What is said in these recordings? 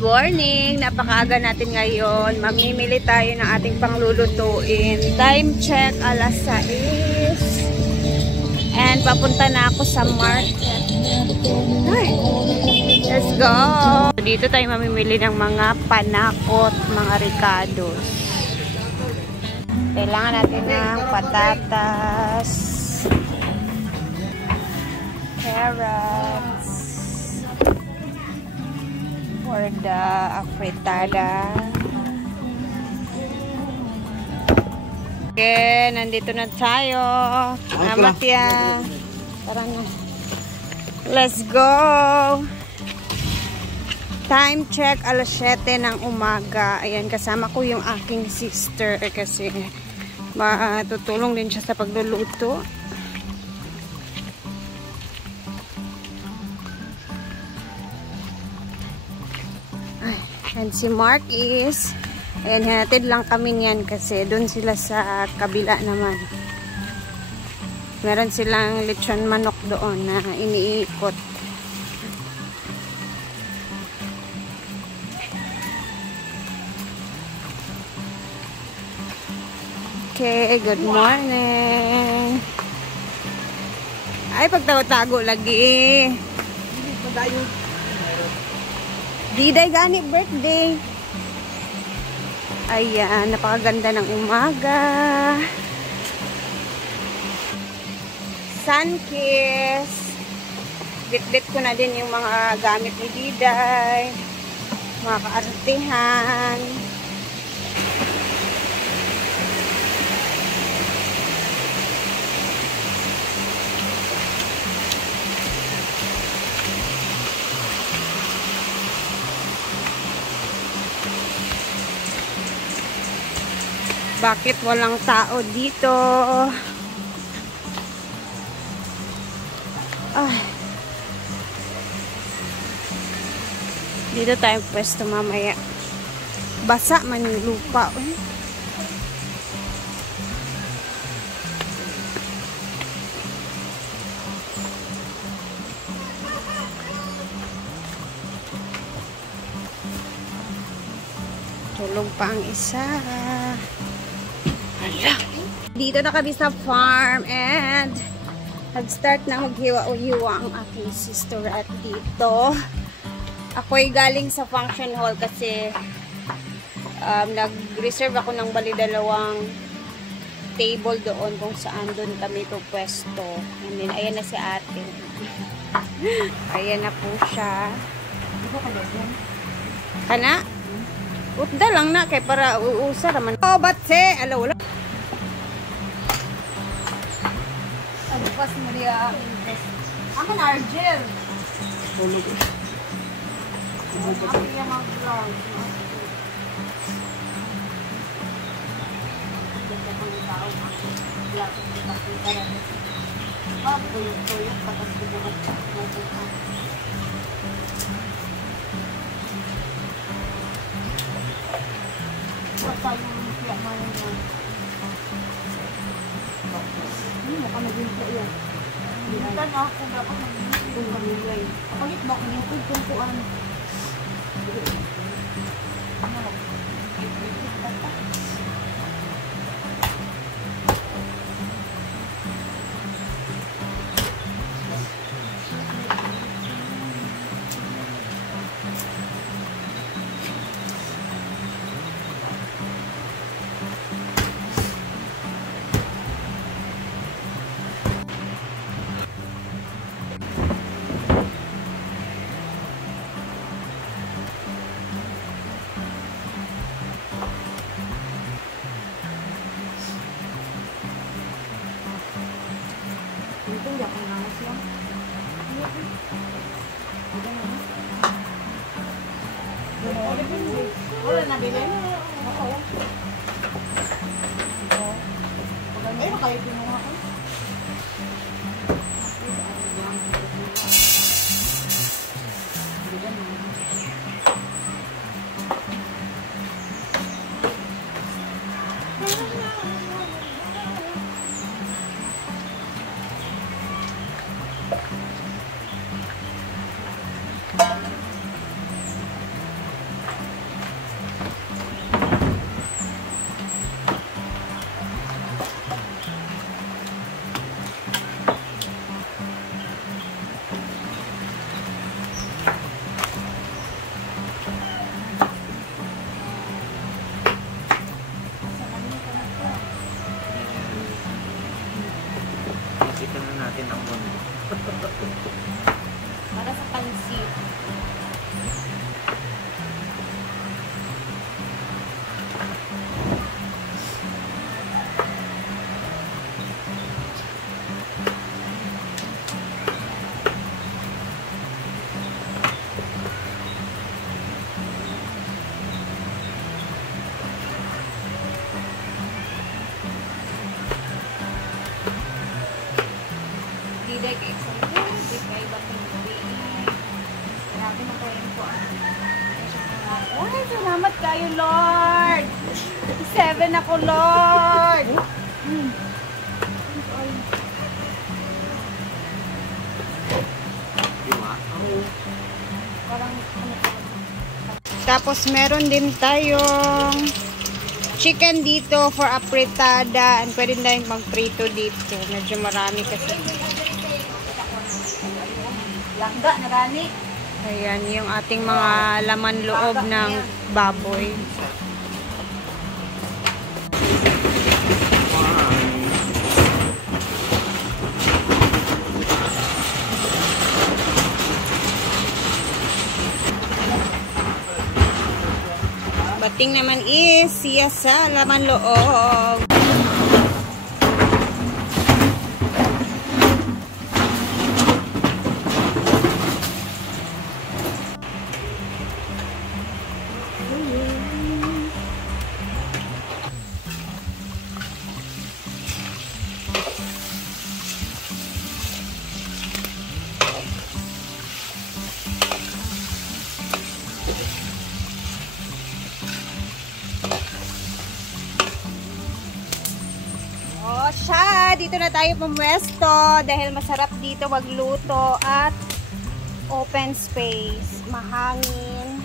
morning! Napakaaga natin ngayon. Mamimili tayo ng ating panglulutuin. Time check, alas 6. And papunta na ako sa market. Ay, let's go! Dito tayo mamimili ng mga panakot, mga ricados. Kailangan natin ng patatas, carrots, for the afritada. Okay, nandito na tayo. Salamat ya. Tara na. Let's go. Time check, alas 7 ng umaga. Ayan, kasama ko yung aking sister kasi matutulong din siya sa pagluluto. And si Mark is, ayan, hinatid lang kami niyan kasi doon sila sa kabila naman. Meron silang lechon manok doon na iniikot. Okay, good morning. Ay, pagtago-tago lagi. Diday gani birthday. Ayan, napakaganda ng umaga. Sunkiss. Bit-bit ko na din yung mga gamit ni Diday. Mga kaartihan. Bakit walang tao dito? Ay. Dito tayo pwesto mamaya. Basa man yung lupa. Tulog pa ang isa. Dito na kami sa farm and nag-start na maghiwa-hiwa ang aking sister at dito. Ako'y galing sa function hall kasi nag-reserve ako ng bali 2 table doon kung saan doon kami pupwesto. And then, ayan na si ate. Ayan na po siya. Kana? Utda lang na kay para uusar naman. Oh, batse! Alaw lang. Pas mo diya. Akin Argel. Tulog. Ako yung mag-vlog. Ganda ko yung tao. Vlog. Tuyok. Tapos binuhat. Basta yung lumpia mo yun. Mukha nag-lumpia yan. Bukan ako dapat mag-lumpia yung kamilay. Kapalit ba kung yung kumpuan? Wala na bilhin? Oo. Ay, makayo pinuha ko. Ay, salamat kayo, Lord. 7 ako, Lord. Tapos meron din tayong chicken dito for apritada. And pwede na yung magprito dito. Medyo marami kasi. Langga na gani. Ayan, yung ating mga laman loob ng baboy. Bating naman is siya sa laman loob. Siya, dito na tayo pumwesto dahil masarap dito magluto at open space, mahangin.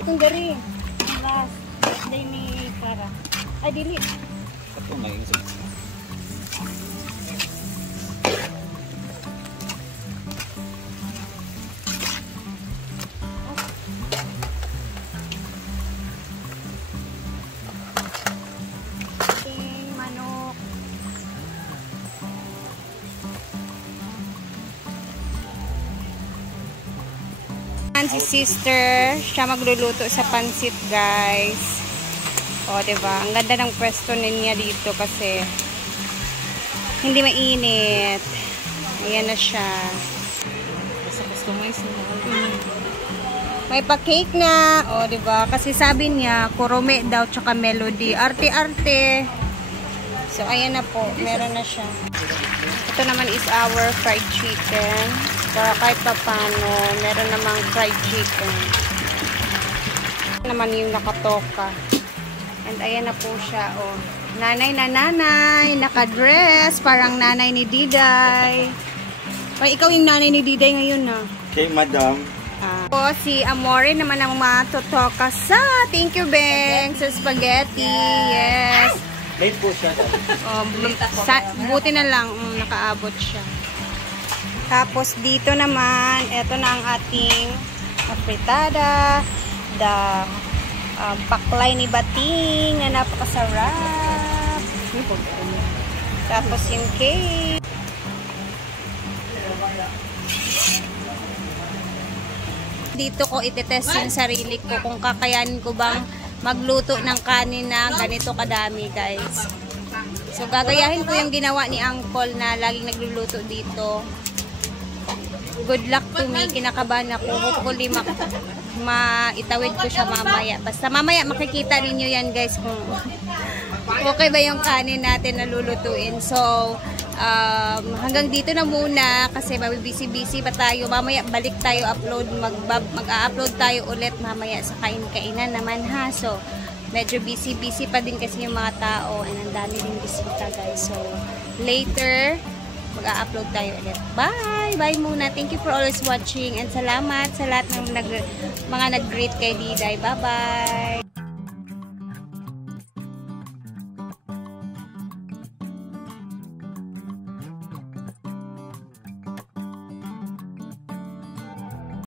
Itong dari. Last birthday ni Clara. Ay, dili. Ito na yung isa. Manok. Si sister, siya magluluto sa pansit, guys. O, diba? Ang ganda ng pwesto niya dito kasi hindi mainit. Ayan na siya. Basta customize na. May pa-cake na. O, diba? Kasi sabi niya, kurome daw, tsaka melody. Arte-arte. So, ayan na po. Meron na siya. Ito naman is our fried chicken. Para kahit pa paano, meron namang fried chicken. Ito naman yung nakatoka. And ayan na po siya, oh. Nanay na nanay, naka-dress, parang nanay ni Diday. Ay, ikaw yung nanay ni Diday ngayon, ah. Okay, madam. Si Amore naman ang matutoka sa, thank you, Beng, sa spaghetti. Yes. Late po siya. Buti na lang, nakaabot siya. Tapos dito naman, ito na ang ating apritada, paklay ni Bating na napakasarap. Tapos yung cake. Dito ko itetest yung sarili ko kung kakayanin ko bang magluto ng kanin na ganito kadami, guys. So gagayahin ko yung ginawa ni Uncle na laging nagluluto dito. Good luck to me. Kinakabahan ako. Hopefully, maitawid ko siya mamaya. Basta mamaya makikita ninyo yan, guys, kung okay ba yung kanin natin na lulutuin. So, hanggang dito na muna kasi busy-busy pa tayo. Mamaya balik tayo upload. Mag-upload tayo ulit mamaya sa kain-kainan naman, ha. So, medyo busy-busy pa din kasi yung mga tao. And ang dami din bisita, guys. So, later, mag-upload tayo ulit. Bye! Bye muna. Thank you for always watching and salamat sa lahat ng mga nag-greet kay Diday. Bye-bye!